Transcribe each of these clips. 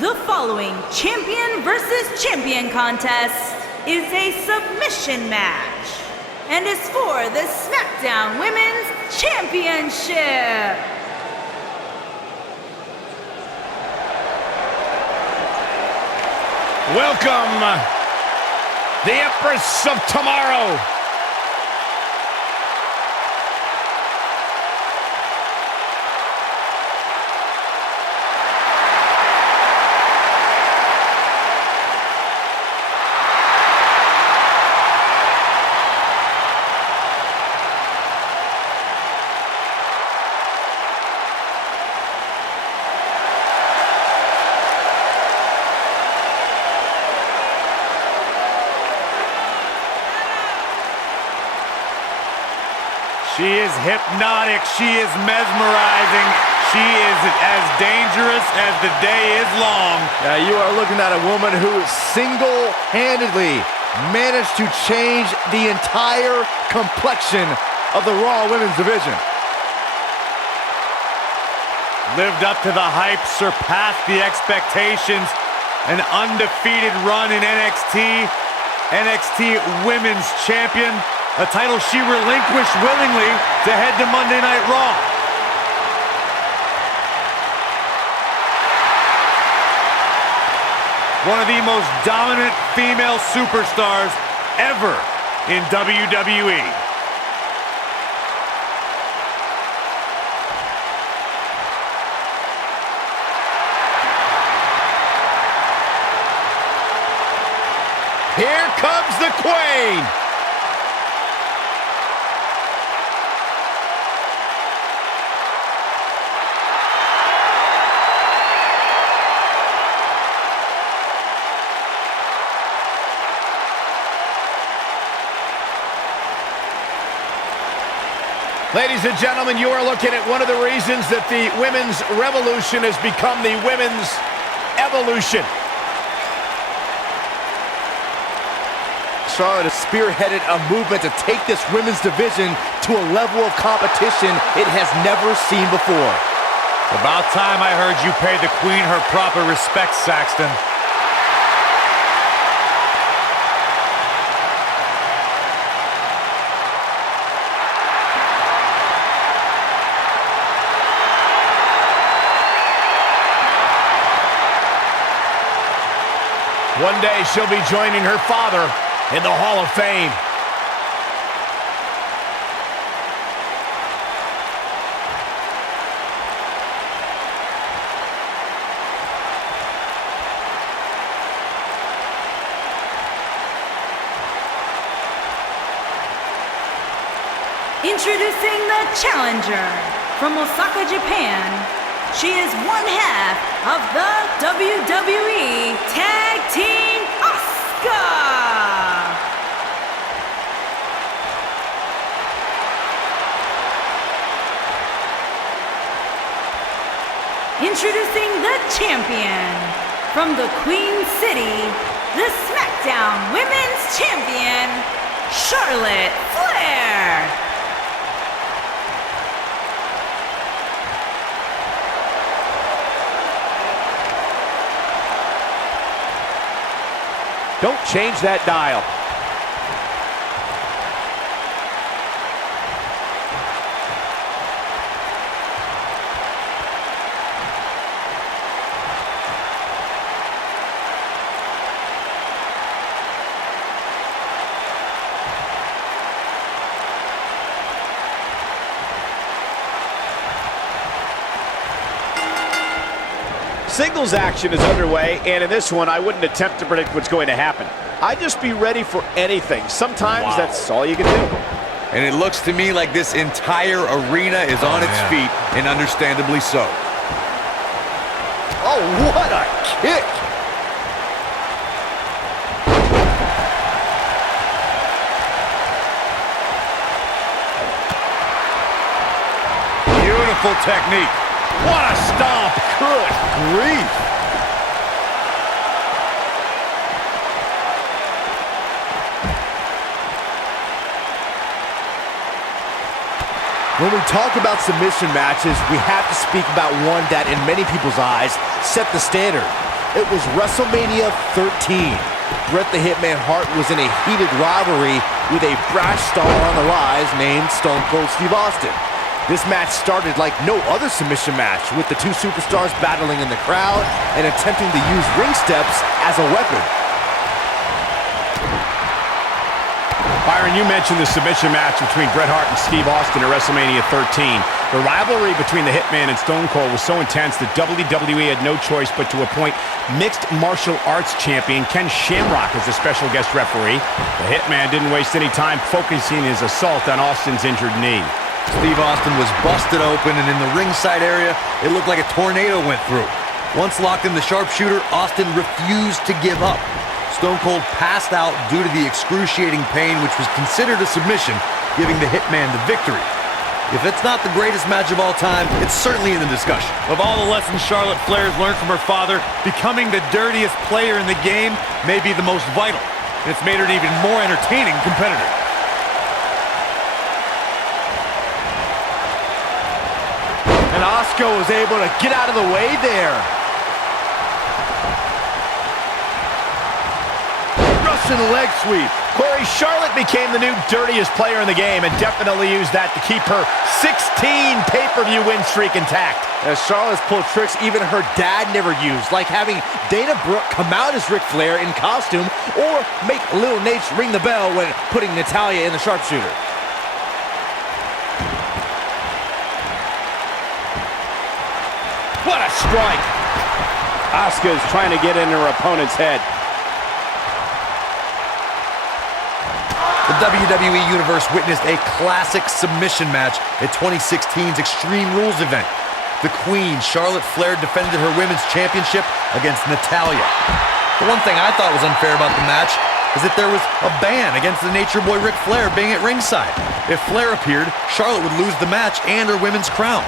The following champion versus champion contest is a submission match and is for the SmackDown Women's Championship. Welcome, the Empress of Tomorrow. She is hypnotic, she is mesmerizing, she is as dangerous as the day is long. You are looking at a woman who single-handedly managed to change the entire complexion of the Raw Women's division. Lived up to the hype, surpassed the expectations, an undefeated run in NXT, NXT Women's Champion, a title she relinquished willingly to head to Monday Night Raw. One of the most dominant female superstars ever in WWE. Here comes the Queen. Ladies and gentlemen, you are looking at one of the reasons that the women's revolution has become the women's evolution. Charlotte has spearheaded a movement to take this women's division to a level of competition it has never seen before. About time I heard you pay the Queen her proper respect, Saxton. One day she'll be joining her father in the Hall of Fame. Introducing the challenger from Osaka, Japan. She is one half of the WWE Tag Team Asuka. Introducing the champion from the Queen City, the SmackDown Women's Champion, Charlotte Flair. Don't change that dial. Singles action is underway, and in this one, I wouldn't attempt to predict what's going to happen. I'd just be ready for anything. Sometimes that's all you can do. And it looks to me like this entire arena is on its feet, and understandably so. Oh, what a kick! Beautiful technique. What a stomp! Good grief! When we talk about submission matches, we have to speak about one that, in many people's eyes, set the standard. It was WrestleMania 13. Bret the Hitman Hart was in a heated rivalry with a brash star on the rise named Stone Cold Steve Austin. This match started like no other submission match, with the two superstars battling in the crowd and attempting to use ring steps as a weapon. Byron, you mentioned the submission match between Bret Hart and Steve Austin at WrestleMania 13. The rivalry between the Hitman and Stone Cold was so intense that WWE had no choice but to appoint mixed martial arts champion Ken Shamrock as a special guest referee. The Hitman didn't waste any time focusing his assault on Austin's injured knee. Steve Austin was busted open, and in the ringside area, it looked like a tornado went through. Once locked in the sharpshooter, Austin refused to give up. Stone Cold passed out due to the excruciating pain, which was considered a submission, giving the Hitman the victory. If it's not the greatest match of all time, it's certainly in the discussion. Of all the lessons Charlotte Flair has learned from her father, becoming the dirtiest player in the game may be the most vital. And it's made her an even more entertaining competitor. And Asuka was able to get out of the way there. Russian leg sweep. Corey, Charlotte became the new dirtiest player in the game and definitely used that to keep her 16 pay-per-view win streak intact. As Charlotte's pulled tricks even her dad never used, like having Dana Brooke come out as Ric Flair in costume or make Lil Nate ring the bell when putting Natalya in the sharpshooter. What a strike! Asuka is trying to get in her opponent's head. The WWE Universe witnessed a classic submission match at 2016's Extreme Rules event. The Queen, Charlotte Flair, defended her Women's Championship against Natalya. The one thing I thought was unfair about the match is that there was a ban against the Nature Boy Ric Flair being at ringside. If Flair appeared, Charlotte would lose the match and her women's crown.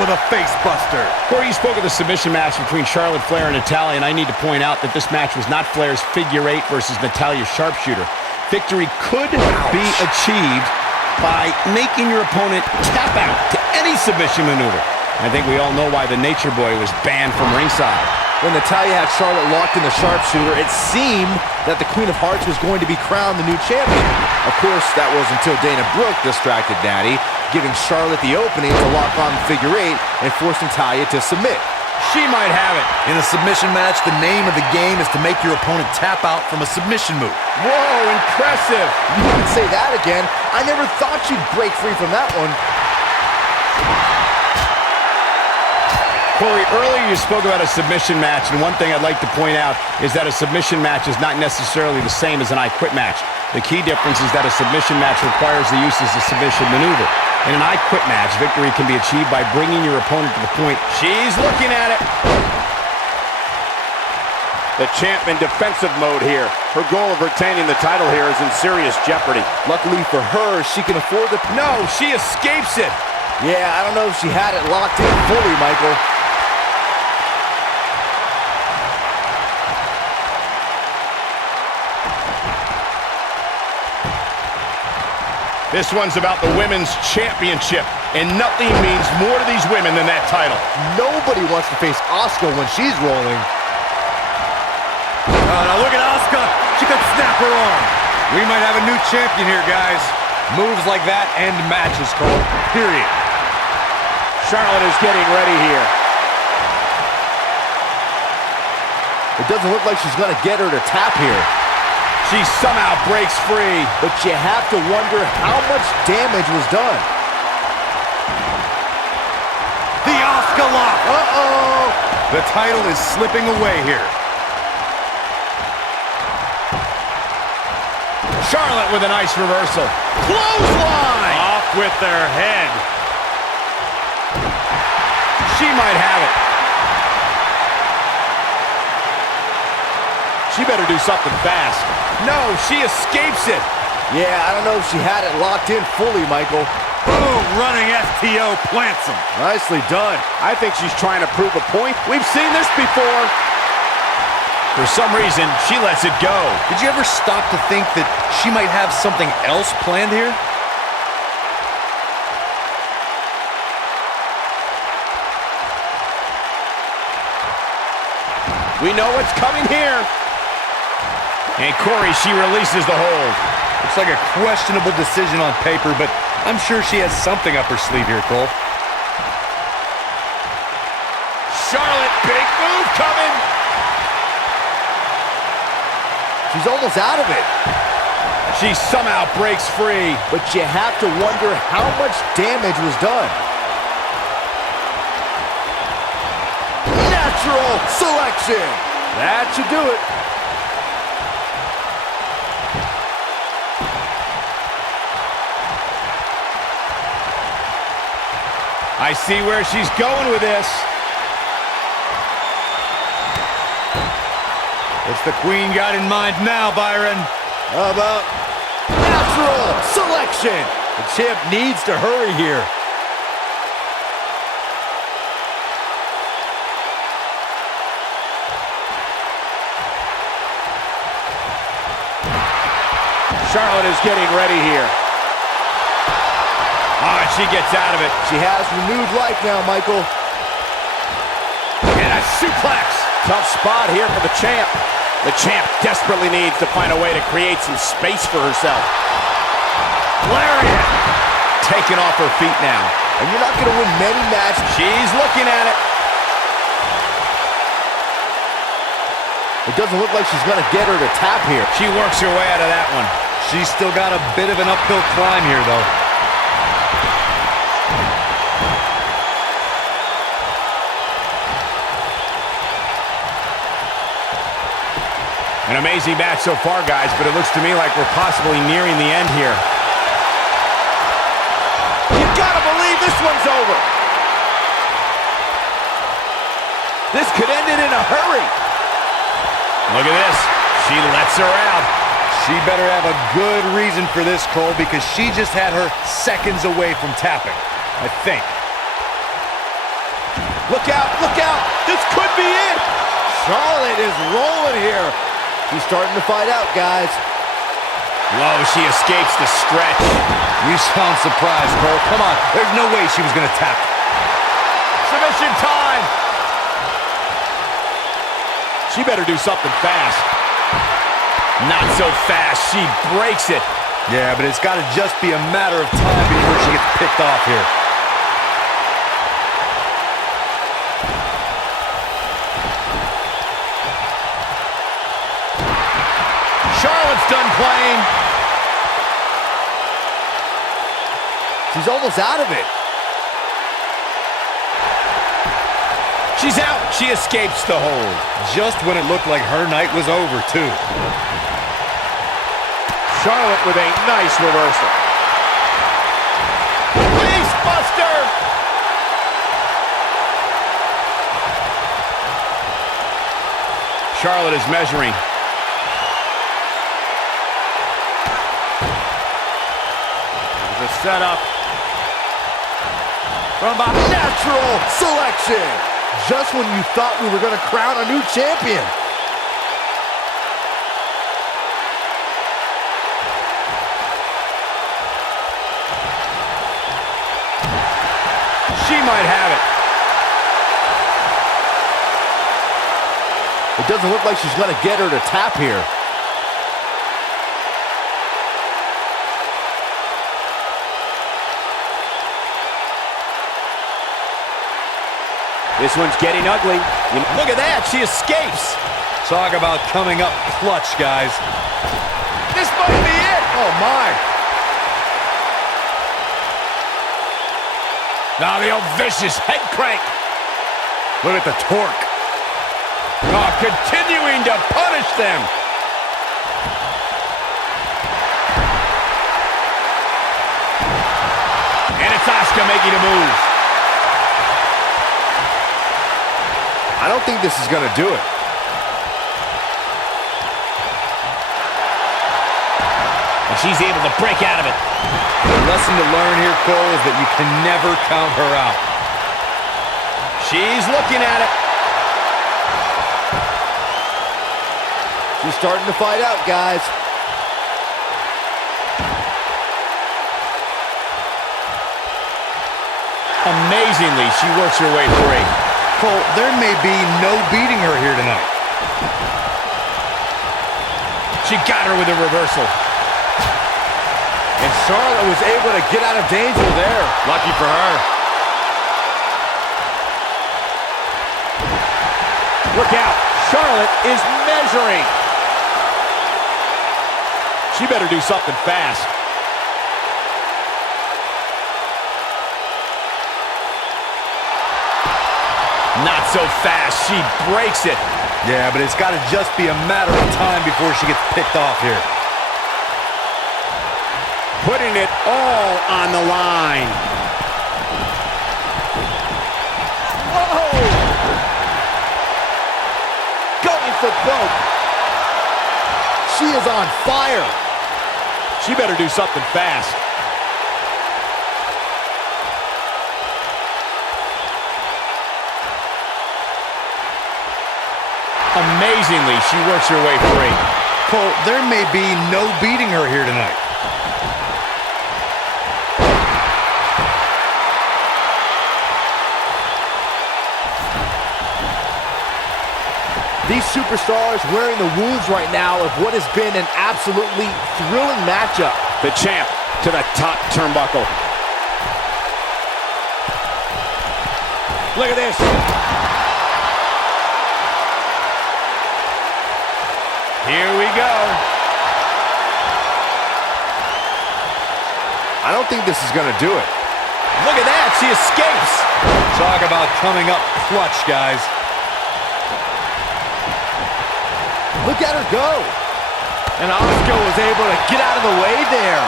With a face buster. Corey, you spoke of the submission match between Charlotte Flair and Natalya, and I need to point out that this match was not Flair's figure eight versus Natalya's sharpshooter. Victory could be achieved by making your opponent tap out to any submission maneuver. I think we all know why the Nature Boy was banned from ringside. When Natalya had Charlotte locked in the sharpshooter, it seemed that the Queen of Hearts was going to be crowned the new champion. Of course, that was until Dana Brooke distracted Natty, giving Charlotte the opening to lock on the figure eight and force Natalya to submit. She might have it. In a submission match, the name of the game is to make your opponent tap out from a submission move. Whoa, impressive. You can say that again. I never thought you'd break free from that one. Corey, earlier you spoke about a submission match, and one thing I'd like to point out is that a submission match is not necessarily the same as an I Quit match. The key difference is that a submission match requires the use of a submission maneuver. In an I Quit match, victory can be achieved by bringing your opponent to the point. She's looking at it. The champ in defensive mode here. Her goal of retaining the title here is in serious jeopardy. Luckily for her, she can afford the... No, she escapes it. Yeah, I don't know if she had it locked in fully, Michael. This one's about the Women's Championship, and nothing means more to these women than that title. Nobody wants to face Asuka when she's rolling. Oh, now look at Asuka. She could snap her arm. We might have a new champion here, guys. Moves like that end matches, Cole. Period. Charlotte is getting ready here. It doesn't look like she's going to get her to tap here. She somehow breaks free. But you have to wonder how much damage was done. The Asuka lock. Uh-oh. The title is slipping away here. Charlotte with a nice reversal. Clothesline! Off with their head. She might have it. She better do something fast. No, she escapes it. Yeah, I don't know if she had it locked in fully, Michael. Boom, running STO plants him. Nicely done. I think she's trying to prove a point. We've seen this before. For some reason, she lets it go. Did you ever stop to think that she might have something else planned here? We know what's coming here. And Corey, she releases the hold. Looks like a questionable decision on paper, but I'm sure she has something up her sleeve here, Cole. Charlotte, big move coming. She's almost out of it. She somehow breaks free. But you have to wonder how much damage was done. Natural selection. That should do it. I see where she's going with this. What's the Queen got in mind now, Byron? How about natural selection? The champ needs to hurry here. Charlotte is getting ready here. Oh, she gets out of it. She has renewed life now, Michael. And a suplex. Tough spot here for the champ. The champ desperately needs to find a way to create some space for herself. Lariat. Taken off her feet now. And you're not going to win many matches. She's looking at it. It doesn't look like she's going to get her to tap here. She works her way out of that one. She's still got a bit of an uphill climb here, though. An amazing match so far, guys, but it looks to me like we're possibly nearing the end here. You gotta believe this one's over. This could end it in a hurry. Look at this. She lets her out. She better have a good reason for this, Cole, because she just had her seconds away from tapping, I think. Look out, look out. This could be it. Charlotte is rolling here. She's starting to fight out, guys. Whoa, she escapes the stretch. You sound surprised, Cole. Come on. There's no way she was going to tap. Submission time. She better do something fast. Not so fast. She breaks it. Yeah, but it's got to just be a matter of time before she gets picked off here. Charlotte's done playing. She's almost out of it. She's out. She escapes the hold. Just when it looked like her night was over, too. Charlotte with a nice reversal. Face buster. Charlotte is measuring. The setup from a Natural selection. Just when you thought we were going to crown a new champion. She might have it. It doesn't look like she's going to get her to tap here. This one's getting ugly. Look at that, she escapes. Talk about coming up clutch, guys. This might be it. Oh, my. Now the old vicious head crank. Look at the torque. Oh, continuing to punish them. And it's Asuka making a move. I don't think this is going to do it. And she's able to break out of it. The lesson to learn here, Cole, is that you can never count her out. She's looking at it. She's starting to fight out, guys. Amazingly, she works her way free. Cole, there may be no beating her here tonight. She got her with a reversal. And Charlotte was able to get out of danger there. Lucky for her. Look out. Charlotte is measuring. She better do something fast. Not so fast. She breaks it. Yeah, but it's got to just be a matter of time before she gets picked off here. Putting it all on the line. Whoa! Going for broke. She is on fire. She better do something fast. Amazingly, she works her way free. Cole, there may be no beating her here tonight. These superstars wearing the wounds right now of what has been an absolutely thrilling matchup. The champ to the top turnbuckle. Look at this. Here we go. I don't think this is going to do it. Look at that. She escapes. Talk about coming up clutch, guys. Look at her go. And Asuka was able to get out of the way there.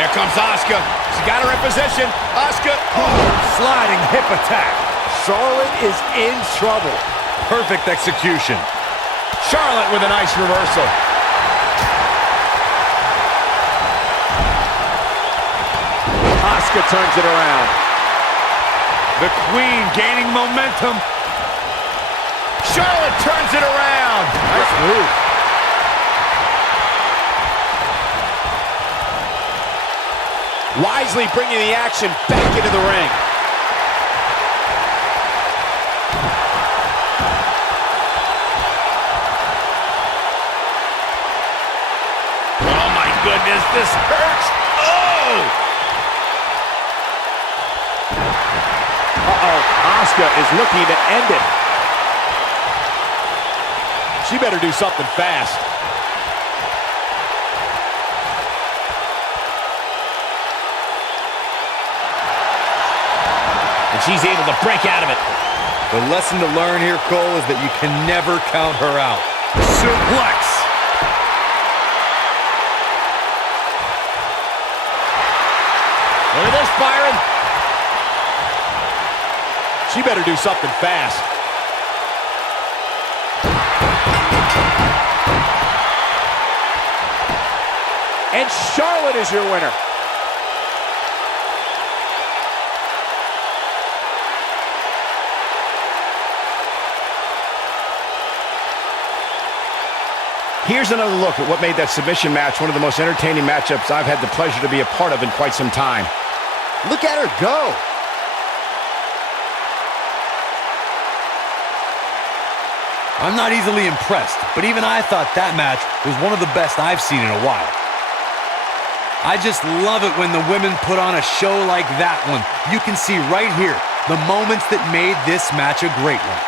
Here comes Asuka. She got her in position. Asuka. Sliding hip attack. Charlotte is in trouble. Perfect execution. Charlotte with a nice reversal. Asuka turns it around. The Queen gaining momentum. Charlotte turns it around. Nice move. Wisely bringing the action back into the ring. Oh my goodness, this hurts. Oh! Uh-oh, Asuka is looking to end it. She better do something fast. And she's able to break out of it. The lesson to learn here, Cole, is that you can never count her out. Suplex. Look at this, Byron. She better do something fast. And Charlotte is your winner. Here's another look at what made that submission match one of the most entertaining matchups I've had the pleasure to be a part of in quite some time. Look at her go. I'm not easily impressed, but even I thought that match was one of the best I've seen in a while. I just love it when the women put on a show like that one. You can see right here the moments that made this match a great one.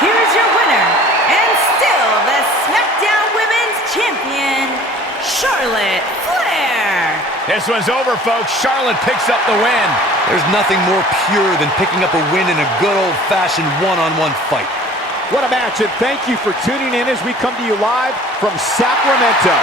Here's your winner, and still the SmackDown Women's Champion, Charlotte Flair. This one's over, folks. Charlotte picks up the win. There's nothing more pure than picking up a win in a good old-fashioned one-on-one fight. What a match, and thank you for tuning in as we come to you live from Sacramento.